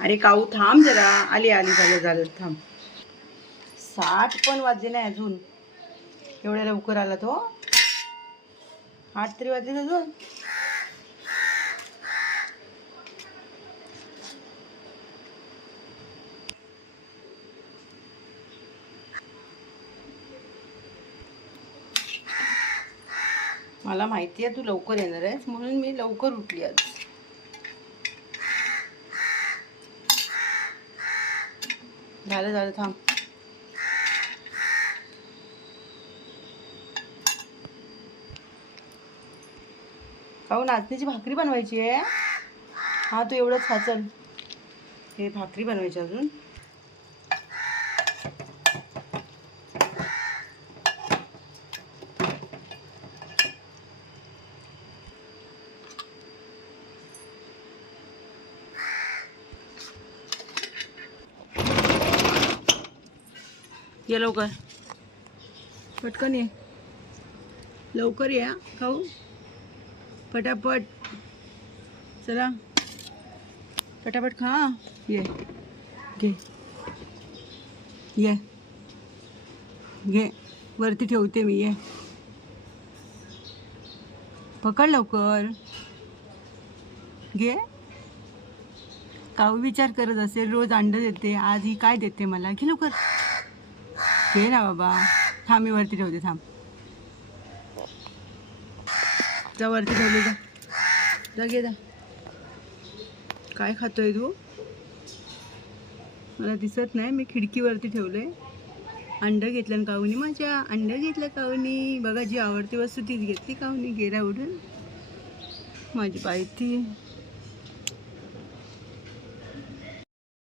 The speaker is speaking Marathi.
अरे काऊ थांब जरा. आली आली झालं झालं थांब. 7 पण वाजले नाही अजून. एवढ्या लवकर आला तो. 8 तरी वाजले अजून. मला माहिती आहे तू लवकर येणार आहेस म्हणून मी लवकर उठली आज. झालं झालं थांब. काहून नाचणीची भाकरी बनवायची आहे. हा तू एवढंच खा चल. हे भाकरी बनवायची अजून. ये लवकर पटकन ये. लवकर या खाऊ पटापट. चला पटापट खा. ये घे ये घे. वरती ठेवते मी. ये पकड लवकर. घे. काऊ विचार करत असेल रोज अंडं देते आज ही काय देते मला. घे लवकर घे ना बाबा. थांब मी वरती ठेवते थांब. जा वरती ठेवले जा. जा घे जा. काय खातोय तू. मला दिसत नाही. मी खिडकीवरती ठेवले. अंडं घेतलं काऊनी माझ्या. अंडं घेतलं काऊनी. बघा जी आवडती वस्तू तीच घेतली काऊनी. गेला उडून माझी बाई ती.